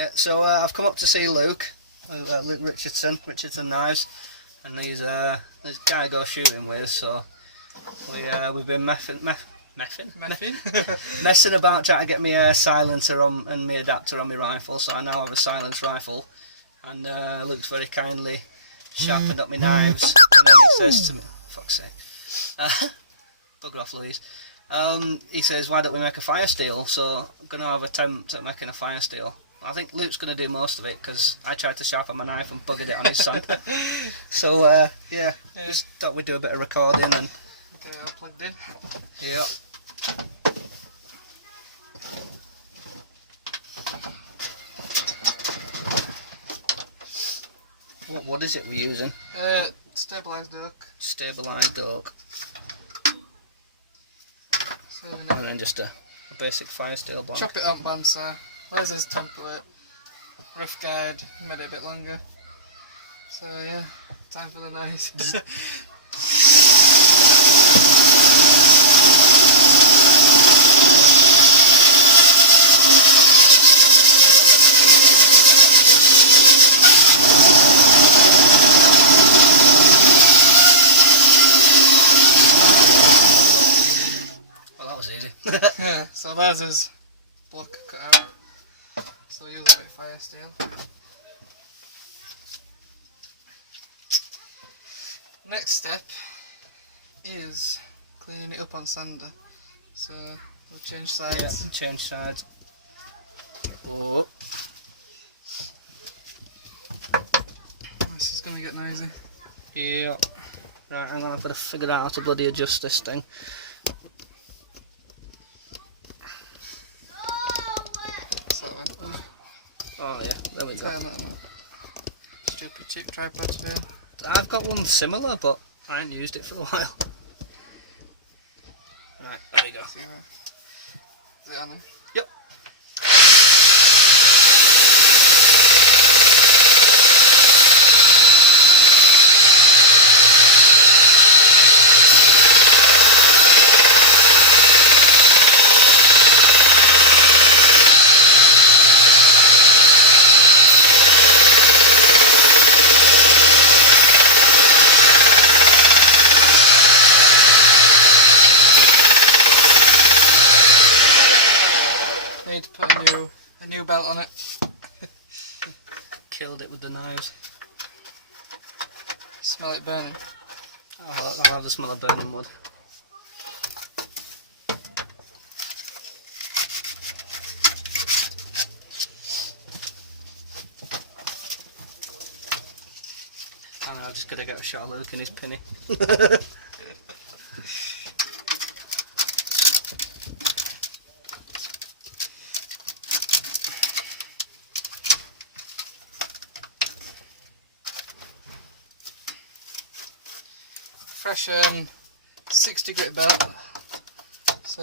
Yeah, so I've come up to see Luke, Luke Richardson Knives, and he's this guy I go shooting with. So we've been messing about trying to get me silencer on and my adapter on my rifle. So I now have a silenced rifle, and Luke's very kindly sharpened up my knives, and then he says to me, "Fuck's sake, bugger off, Louise." He says, "Why don't we make a fire steel?" So I'm going to have an attempt at making a fire steel. I think Luke's going to do most of it because I tried to sharpen my knife and buggered it on his sand. So yeah, just thought we'd do a bit of recording and get it all plugged in. Yeah. What wood is it we're using? Stabilised oak. Stabilised oak. So and then just a basic fire steel block. Chop it on bandsaw. There's his template. Rough guide. Made it a bit longer. So yeah, time for the noise. Yeah, so there's his block cut out. So we'll use a bit of fire steel. Next step is cleaning it up on sander. So we'll change sides. Yeah, change sides. Oh. This is gonna get noisy. Yeah. Right, I'm gonna have to figure out how to bloody adjust this thing. Oh yeah, there we go. Stupid cheap tripod here. I've got one similar, but I haven't used it for a while. Right, there we go. Is it on there? Yep. Belt on it. Killed it with the knives. Smell it burning. I'll have the smell of burning wood. I know, I'm just gonna get a shot of Luke and his pinny. Fresh 60 grit belt, so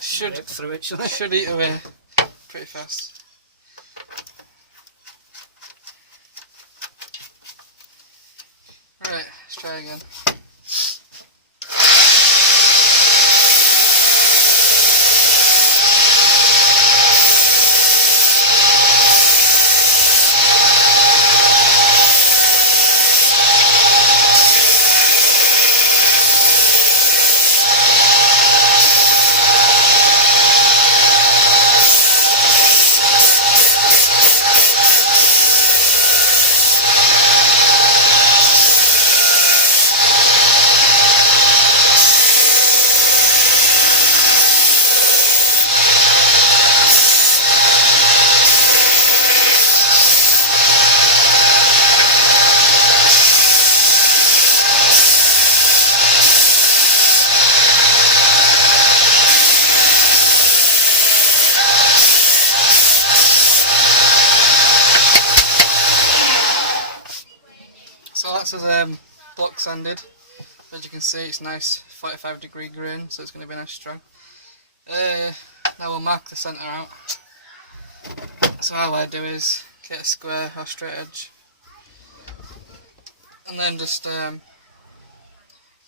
should eat away pretty fast. Right, let's try again. So that's his block sanded. As you can see, it's nice 45-degree grain, so it's going to be nice strong. Now we'll mark the centre out. So all I do is get a square or straight edge, and then just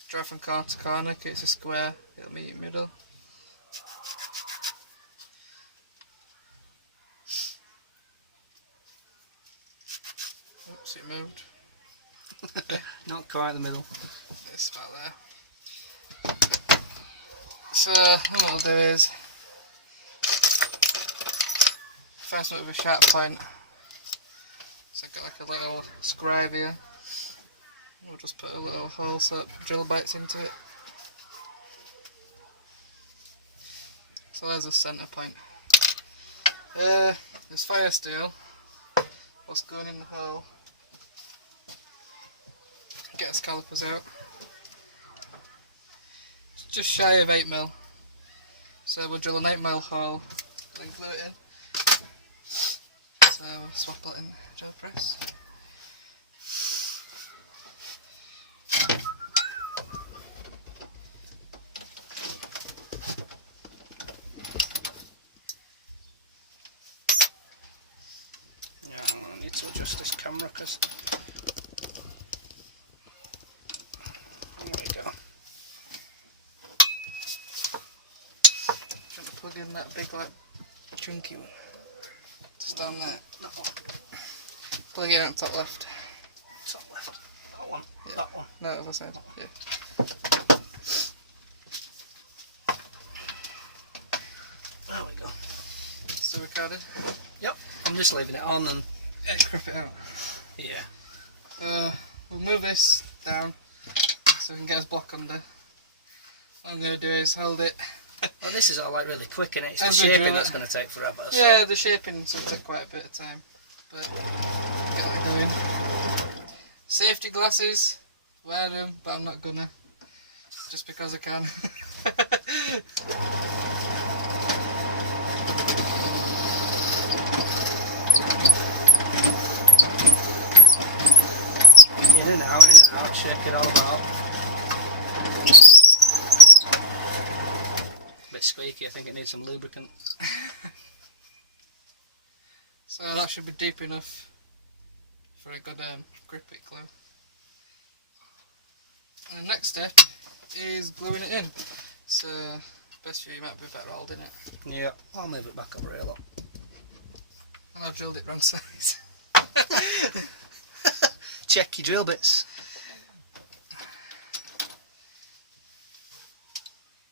draw from corner to corner. It's a square, it'll meet in the middle. removed. Not quite the middle. It's about there. So what I'll do is find something with a sharp point. So I've got like a little scribe here. We'll just put a little hole so it drill bites into it. So there's the centre point. There's fire steel. What's going in the hole? Get his calipers out. It's just shy of 8mm. So we'll drill an 8mm hole, then glue it in. So we'll swap it in drill press. Yeah, I need to adjust this camera because there you go. Trying to plug in that big like chunky one. Just down there. That one. Plug it in on top left. Top left. That one. Yeah. That one. No, other side. Yeah. There we go. So recorded. Yep. I'm just leaving it on and Crop it out. yeah. We'll move this down so we can get his block under. What I'm going to do is hold it. Well, this is all like really quick, and it's the As we shaping drill that's it. going to take forever. So. Yeah, the shaping will take quite a bit of time, but get it going. Safety glasses, wear them, but I'm not gonna, just because I can. In and out, shake it all about. Bit squeaky, I think it needs some lubricant. So that should be deep enough for a good grip it glue. And the next step is gluing it in. So best for you might be better holding it. Yeah, I'll move it back over here a lot. And I've drilled it wrong size. Check your drill bits.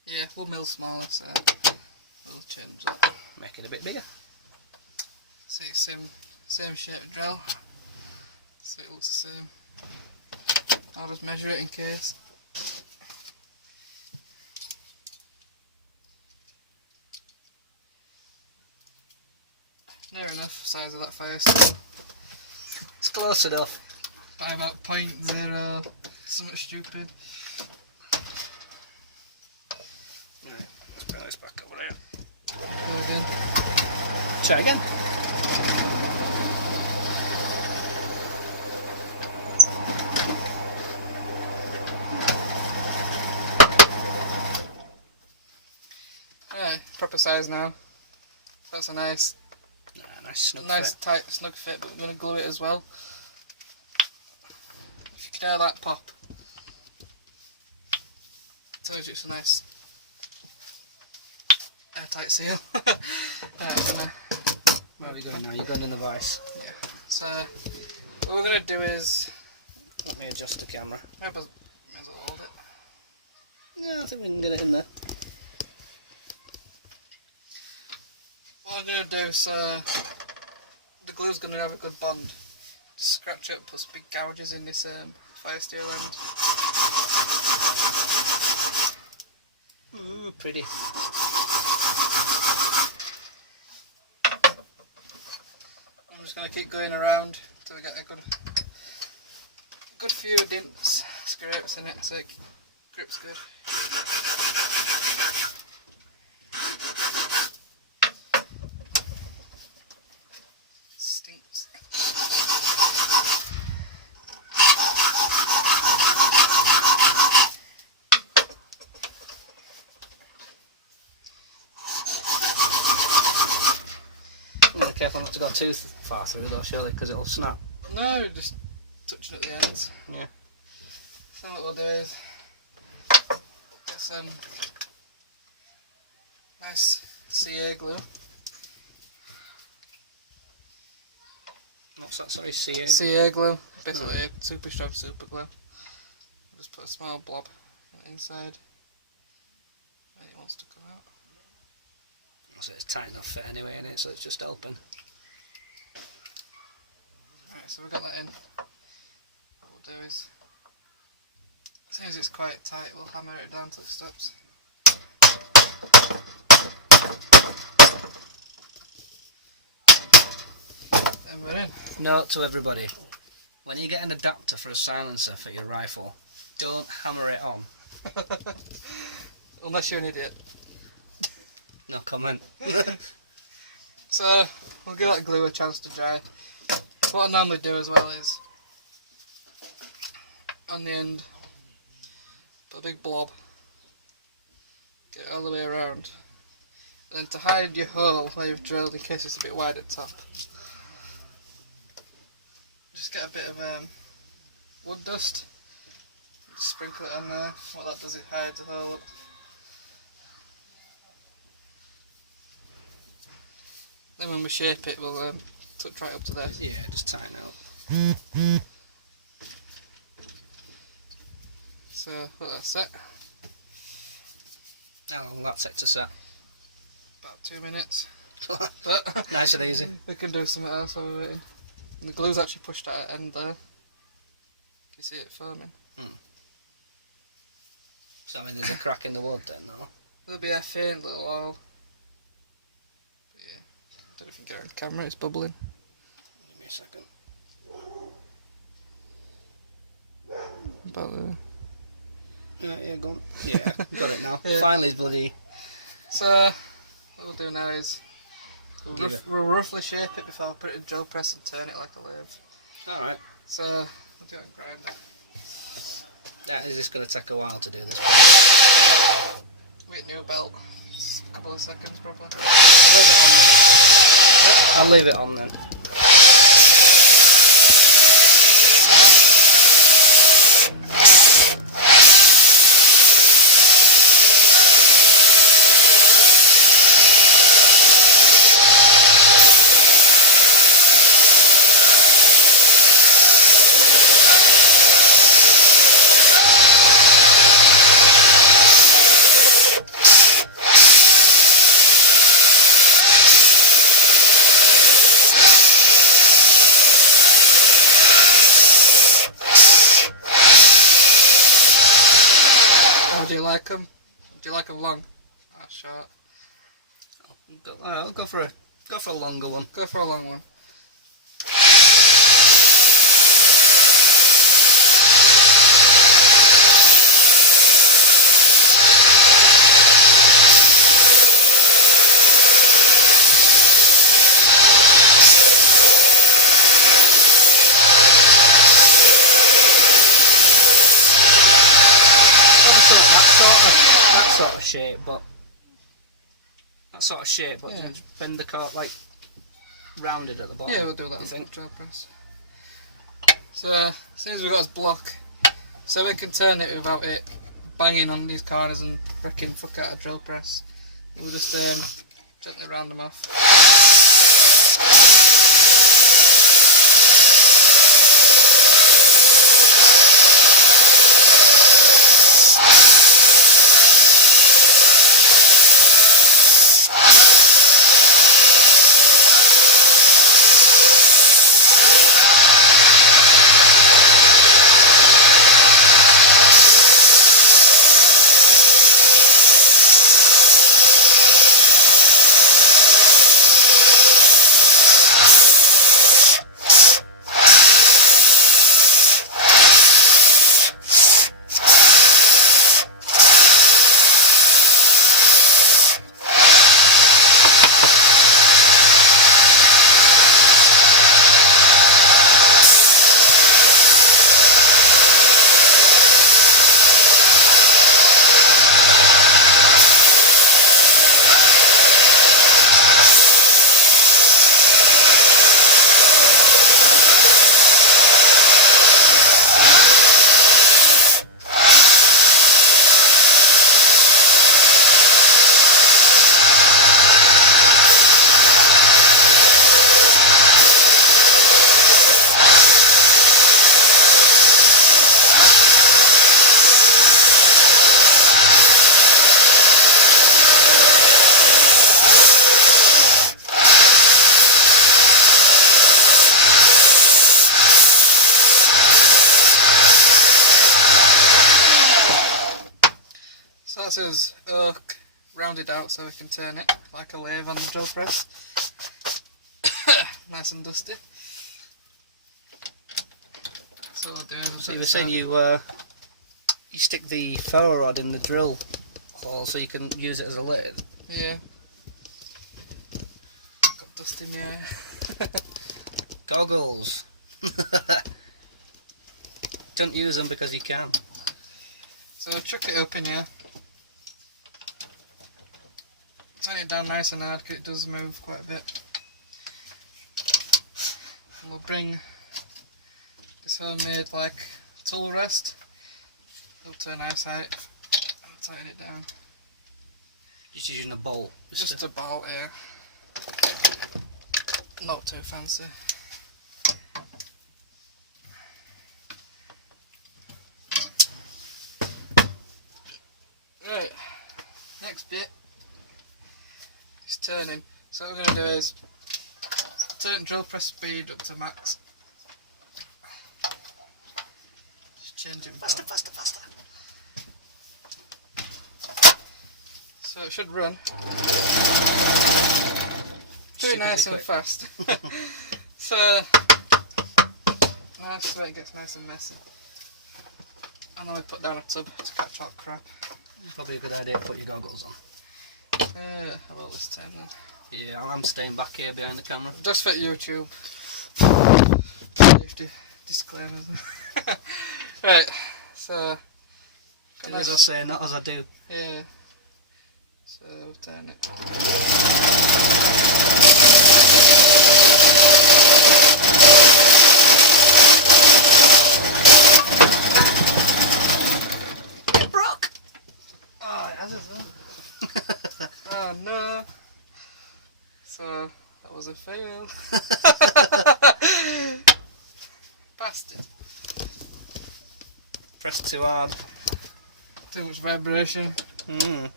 Yeah, 1mm smaller, so we'll change that. Make it a bit bigger. See, same shape drill. So it looks the same. I'll just measure it in case. Near enough size of that fire steel. It's close enough. By about 0.0 something stupid. Right, let's bring this back over here. Very good. Try again. Alright, proper size now. That's a nice Snug nice fit. tight snug fit, but we're going to glue it as well. If you can hear that pop, it tells you it's a nice airtight seal. Right, Where are we going now? You're going in the vice. yeah. So what we're going to do is, Let me adjust the camera. may as well hold it. Yeah, I think we can get it in there. What I'm going to do, so the glue's going to have a good bond. Just scratch it and put some big gouges in this fire steel end. Pretty. I'm just going to keep going around until we get a good few dints, scrapes in it so it grips good. Stinks. Yeah, careful not to go too far through though, surely, because it'll snap. No, just touching at the ends. Yeah. So what we'll do is get some nice CA glue. What's that? Sorry, CA. CA glue, basically super strong super glue. Just put a small blob inside and it wants to come out. So it's tight enough fit anyway in it, so it's just helping. Right, so we've got that in. What we'll do is, as soon as it's quite tight, we'll hammer it down till it stops. Then we're in. Note to everybody, when you get an adapter for a silencer for your rifle, don't hammer it on. Unless you're an idiot. No comment. So, we'll give that glue a chance to dry. What I normally do as well is, on the end, put a big blob, get it all the way around. And then to hide your hole where you've drilled in case it's a bit wide at the top, just get a bit of wood dust, just sprinkle it on there. What that does, it hides the hole up. Then when we shape it, we'll touch right up to there. Yeah, just tighten it up. So, well, that's set. How long will that take to set? About 2 minutes. Nice and easy. We can do something else while we're waiting. And the glue's actually pushed out at the end there. You see it forming. So I mean there's a crack in the wood then, no? There'll be a faint little oil. But yeah, don't know if you can get it on camera, it's bubbling. Give me a second. About there. Yeah, go on. Yeah, got it now. Yeah. Finally bloody... So, what we'll do now is we'll roughly shape it before I put it in drill press and turn it like a lathe. Alright. So, we'll do it in grinder. Yeah, is this going to take a while to do this? Wait, new belt. Just a couple of seconds probably. I'll leave it on then. Do you like them? Do you like them long? Or short? I'll go for a longer one. Go for a long one. That sort of shape, but Yeah. just bend the cart like rounded at the bottom. Yeah, we'll do that. You think? Drill press. So, as soon as we've got this block, so we can turn it without it banging on these corners and freaking fuck out a drill press. We'll just gently round them off. molded out so we can turn it like a lathe on the drill press. Nice and dusty. So we'll do it. So you were saying you stick the ferro rod in the drill hole so you can use it as a lathe? Yeah. Got dust in my eye. Goggles. Don't use them because you can't. So I'll chuck it up in here. Turn it down nice and hard because it does move quite a bit. And we'll bring this homemade like tool rest up to a nice height and tighten it down. Just using a bolt. Just a bolt here. Not too fancy. Right, next bit is turning. So what we're going to do is turn drill press speed up to max. Just change it Faster, faster, faster. so it should run. Pretty nice and fast. So now this is where it gets nice and messy. And then we put down a tub to catch all crap. Probably a good idea to put your goggles on. I will this time then. Yeah, I'm staying back here behind the camera. Just for YouTube. Safety disclaimers. Right, so. Do as I say, not as I do. Yeah. So turn it. It broke! Oh, it has as well. Oh no. So that was a fail. Bastard. Pressed too hard. Too much vibration. Mm.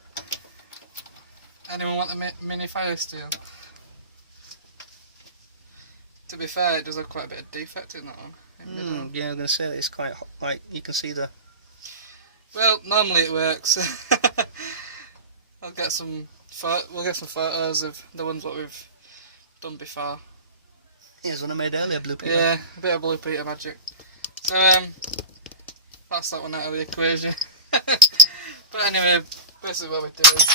Anyone want a mini fire steel? To be fair, it does have quite a bit of defect in that one. Yeah, I'm going to say it's quite hot. Like, you can see the... Well, normally it works. We'll get some photos of the ones that we've done before. Here's one I made earlier, Blue Peter. Yeah, a bit of Blue Peter magic. So that's that one out of the equation. But anyway, basically what we do is...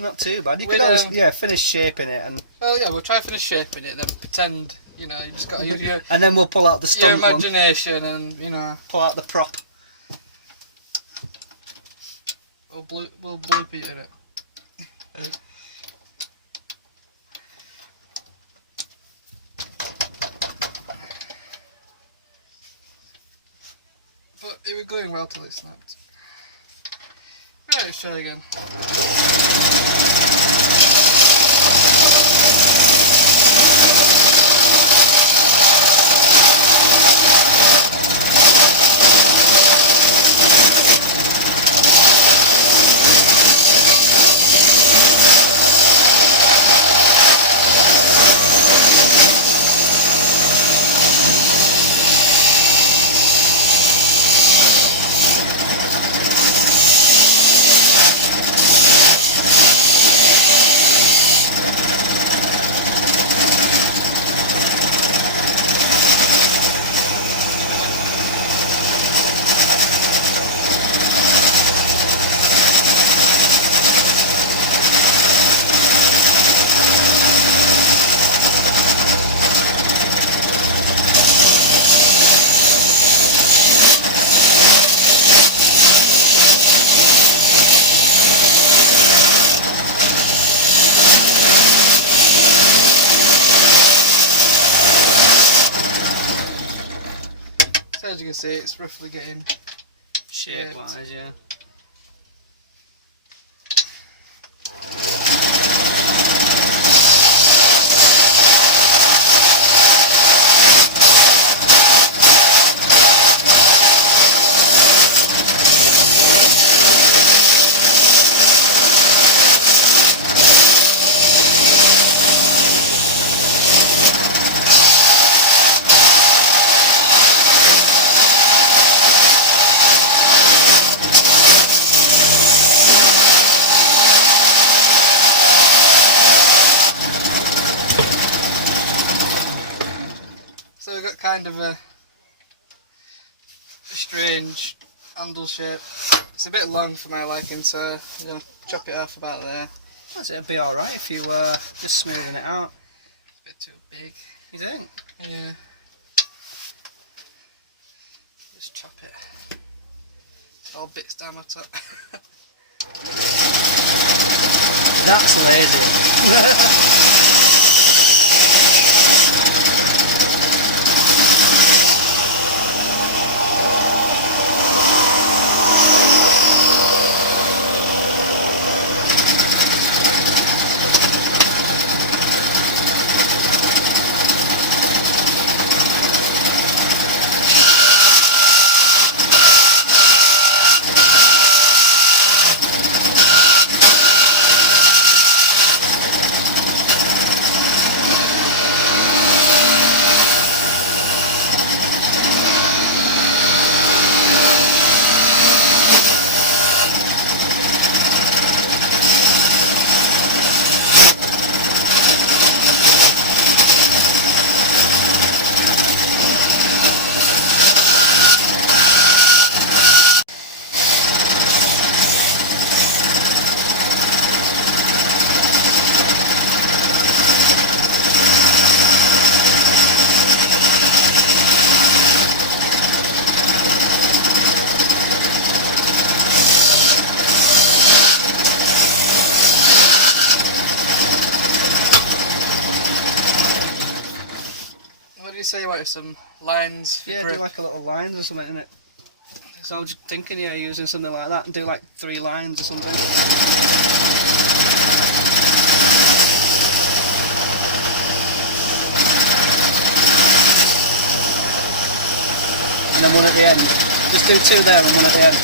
Not too bad. You With, can always, finish shaping it and... Well, yeah, we'll try finish shaping it, then pretend, you just got to use your and then we'll pull out the your stump one. imagination and, Pull out the prop. we'll Blue Peter it. But it was going well till it snapped. Right, let's try again. As you can see, it's roughly getting Shape-wise, yeah. kind of a strange handle shape. It's a bit long for my liking, so I'm going to chop it off about there. It'd be alright if you just smoothing it out. It's a bit too big. You think? Yeah. Just chop it. All bits down my top. That's lazy. So you wanted some lines? Yeah, grip. do like a little lines or something in it. So I was just thinking, yeah, using something like that and do like 3 lines or something. And then one at the end. Just do 2 there and one at the end.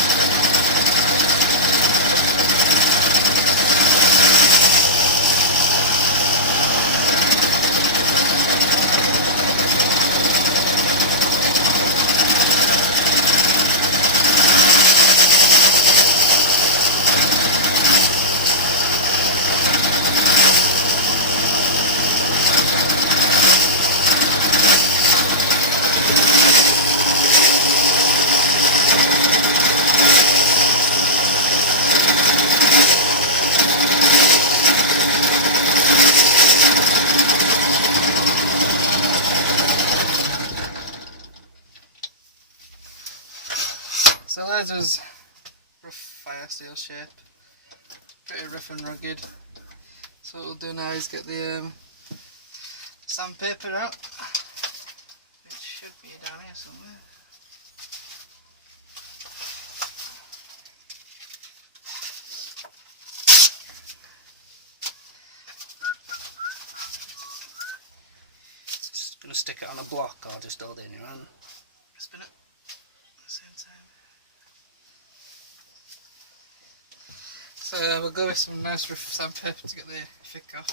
So there's his rough fire steel shape, pretty rough and rugged. So what we'll do now is get the sandpaper out. It should be down here somewhere. Just gonna stick it on a block or just hold it in your hand. Spin it at the same time. So we'll go with some nice rough sandpaper to get the thick off.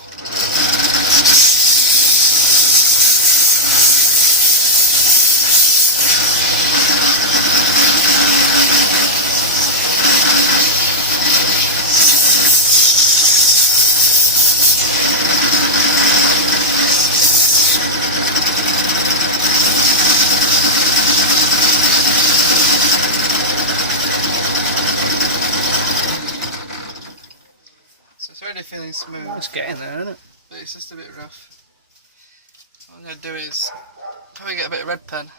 Feeling smooth. It's getting there, isn't it? But it's just a bit rough. What I'm going to do is probably get a bit of red pen,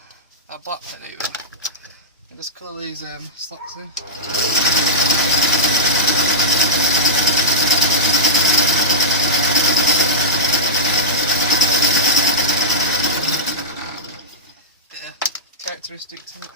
or black pen even, and just colour these slots in. Bit of characteristic to it.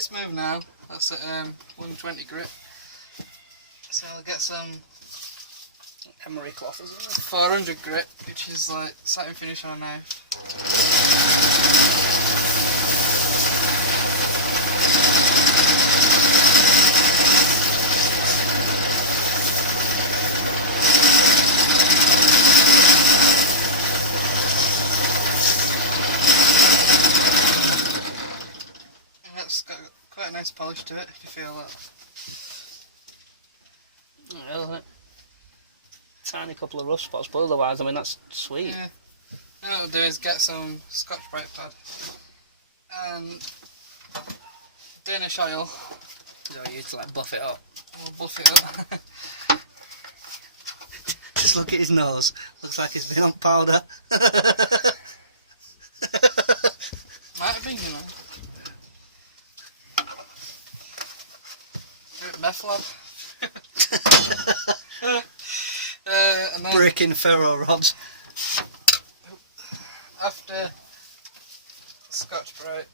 Smooth now, that's at 120 grit. So I'll get some Emery cloth, isn't it? 400 grit, which is like satin finish on a knife. And that's got quite a nice polish to it, if you feel that. Isn't it? Tiny couple of rough spots, but otherwise, I mean, that's sweet. Yeah. Now what I'll do is get some Scotch-Brite pad and Danish oil. So you need to like buff it up. We'll buff it up. Just look at his nose. Looks like he's been on powder. Might have been, you know. Bit meth lab. And then Breaking ferro rods. after Scotch-Brite,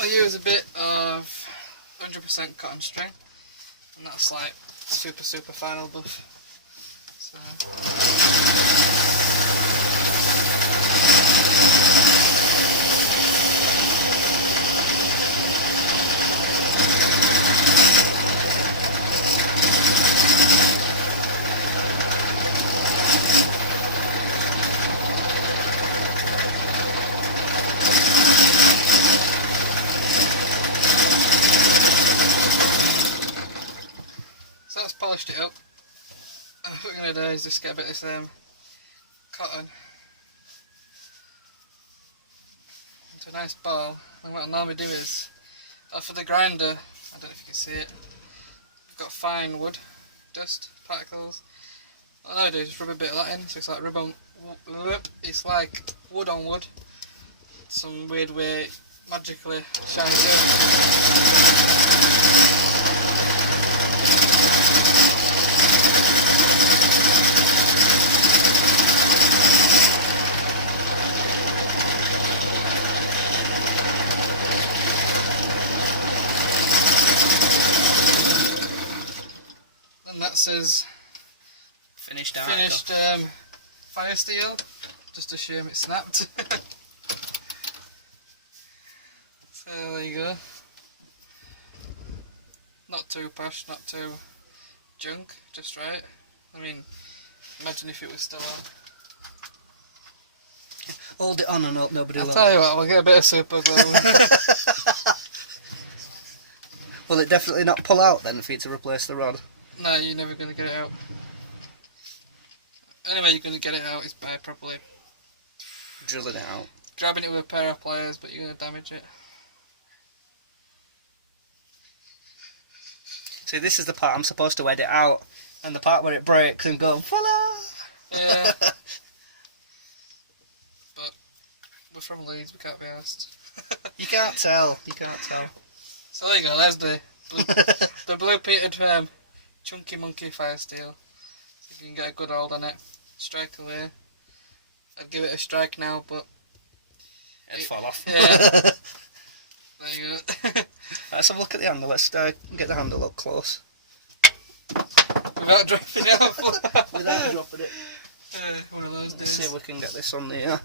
I'll use a bit of 100% cotton string, and that's like super final buff. So that's polished it up. What we're going to do is just get a bit of this cotton into a nice ball. And what I'll normally do is, for the grinder, I don't know if you can see it, we've got fine wood dust particles. What I do is just rub a bit of that in, so it's like it's like wood on wood. Some weird way it magically shines in. That says Finished fire steel, just a shame it snapped. So there you go. Not too posh, not too junk, just right. I mean, imagine if it was still on. Hold it on and hope nobody I'll will. tell you what, we'll get a bit of super glue. Will it definitely not pull out then for you to replace the rod? No, you're never going to get it out. Only way you're going to get it out is by probably Drilling it out. grabbing it with a pair of pliers, but you're going to damage it. See, this is the part I'm supposed to edit out, and the part where it breaks and go, voila! Yeah. But we're from Leeds, we can't be asked. You can't tell. You can't tell. So there you go, there's the blue painted chunky monkey fire steel. So you can get a good hold on it, strike away. I'd give it a strike now, but It'd fall off. yeah. There you go. Let's have a look at the handle. Let's get the handle up close. Without dropping it off. Without dropping it. One of those days. Let's see if we can get this on the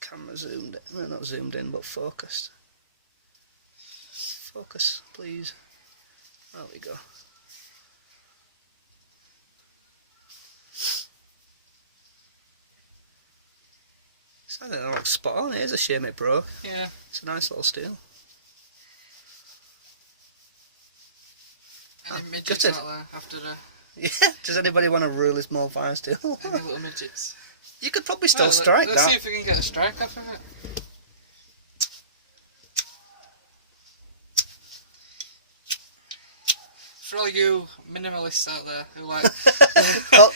camera zoomed in. No, not zoomed in, but focused. Focus, please. There we go. I don't know, looks spot on. It is a shame it broke. Yeah. It's a nice little steel. Any midgets gutted. out there after the Yeah. Does anybody want to rule his more fire steel? any little midgets? You could probably still Well, strike let's that. see if we can get a strike off of it. For all you minimalists out there who like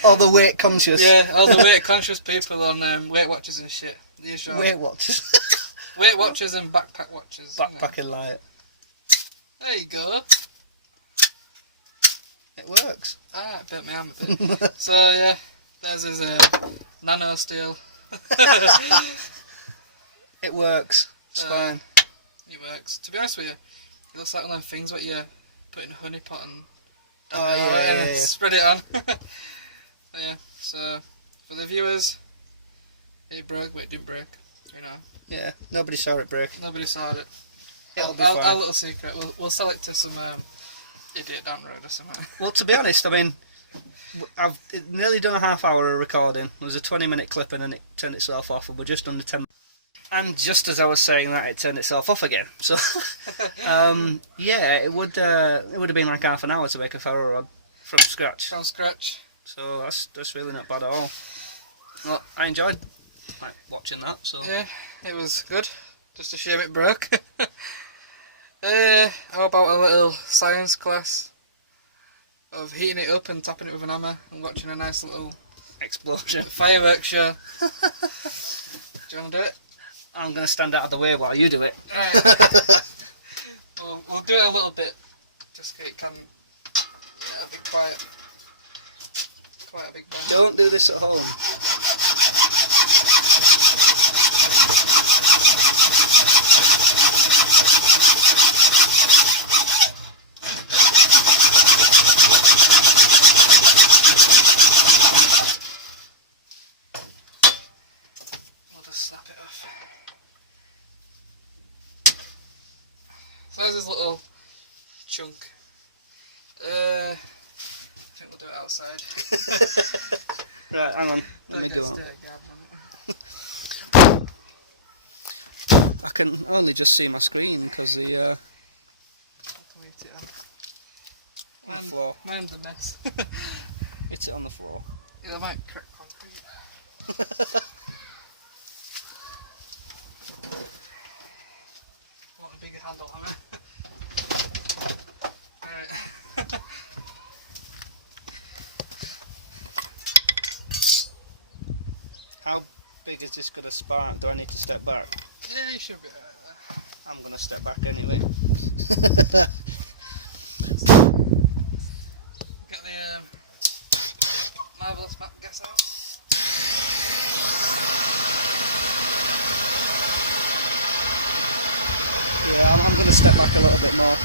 all the weight conscious. yeah, all the weight conscious people on Weight Watchers and shit. These are Weight watchers. Weight Watchers and backpack watchers. Backpacking light. There you go. It works. Ah, I bent my arm a bit. So yeah, there's his nano steel. It works. It's fine. it works. To be honest with you, it looks like one of them things where you put in a honey pot and spread it on. Yeah, so for the viewers, it broke, but it didn't break, you know. Yeah, nobody saw it break. Nobody saw it. It'll be fine. Our little secret, we'll sell it to some idiot down the road or something. Well, to be honest, I mean, I've nearly done a half hour of recording. There was a 20-minute clip and then it turned itself off, and we're just under 10. And just as I was saying that, it turned itself off again. So, yeah, it would have been like half an hour to make a ferro rod from scratch. From scratch. So that's really not bad at all. Well, I enjoyed watching that. So yeah, it was good. Just a shame it broke. How about a little science class of heating it up and tapping it with an hammer and watching a nice little explosion, fireworks show? Do you want to do it? I'm going to stand out of the way while you do it. Right. we'll do it a little bit, just so it can be quite a big bang. Don't do this at home. Snap it off. So there's this little chunk. I think we'll do it outside. Right, hang on. Don't get stir again. I can only just see my screen because the I can leave it on. floor. Mine's a mess. Hit it on the floor. Yeah, I might crack concrete. Want a bigger handle hammer? Alright. How big is this going to spark? Do I need to step back? Yeah, you should be alright. I'm going to step back anyway. Get the marvellous back gas out. Yeah, I'm going to step back a little bit more.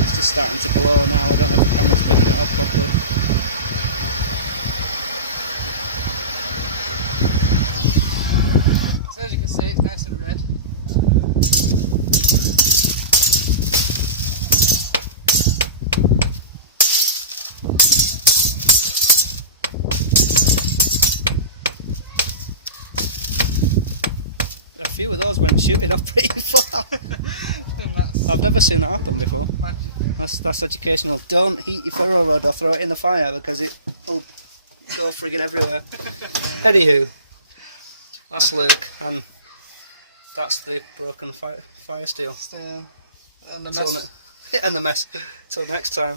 It's just starting to blow now. So as you can see, it's nice and red. A few of those went shooting up pretty far. I've never seen that happen before. That's educational. Don't heat your ferro rod or throw it in the fire because it will go friggin' everywhere. Anywho, that's Luke and that's the broken fire steel. Still. And the mess. And the mess. Till next time.